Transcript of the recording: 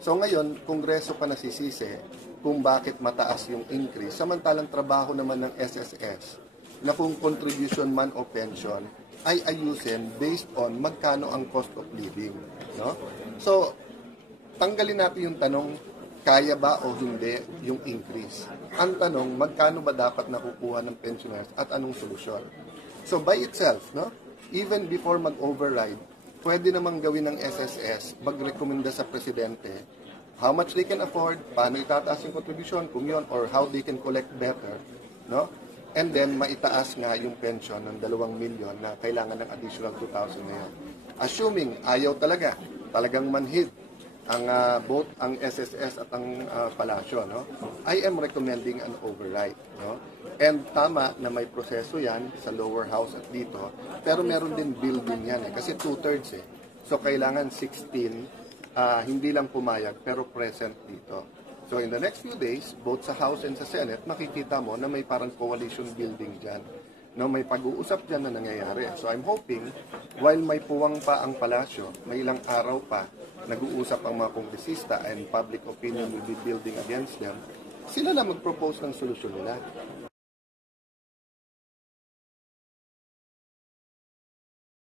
So ngayon, Kongreso pa nasisisi kung bakit mataas yung increase. Samantalang trabaho naman ng SSS na kung contribution man o pension ay ayusin based on magkano ang cost of living. No? So, tanggalin natin yung tanong, kaya ba o hindi yung increase. Ang tanong, magkano ba dapat nakukuha ng pensioners at anong solusyon. So by itself, no, even before mag-override, pwede namang gawin ng SSS, magrekomenda sa presidente, how much they can afford, paano itataas yung contribution, kung yun, or how they can collect better, no? And then, maitaas nga yung pension ng 2 milyon na kailangan ng additional 2,000 ngayon. Assuming, ayaw talagang manhid ang both ang SSS at ang palasyo, no? I am recommending an override, no? And tama na may proseso yan sa lower house at dito, pero meron din bill din yan kasi 2/3 eh. So kailangan 16 hindi lang pumayag pero present dito. So in the next few days, both sa House and sa Senate, makikita mo na may parang coalition building dyan. No, may pag-uusap dyan na nangyayari. So I'm hoping, while may puwang pa ang palasyo, may ilang araw pa, nag-uusap ang mga kongresista and public opinion will be building against them, sila na mag-propose ng solusyon nila.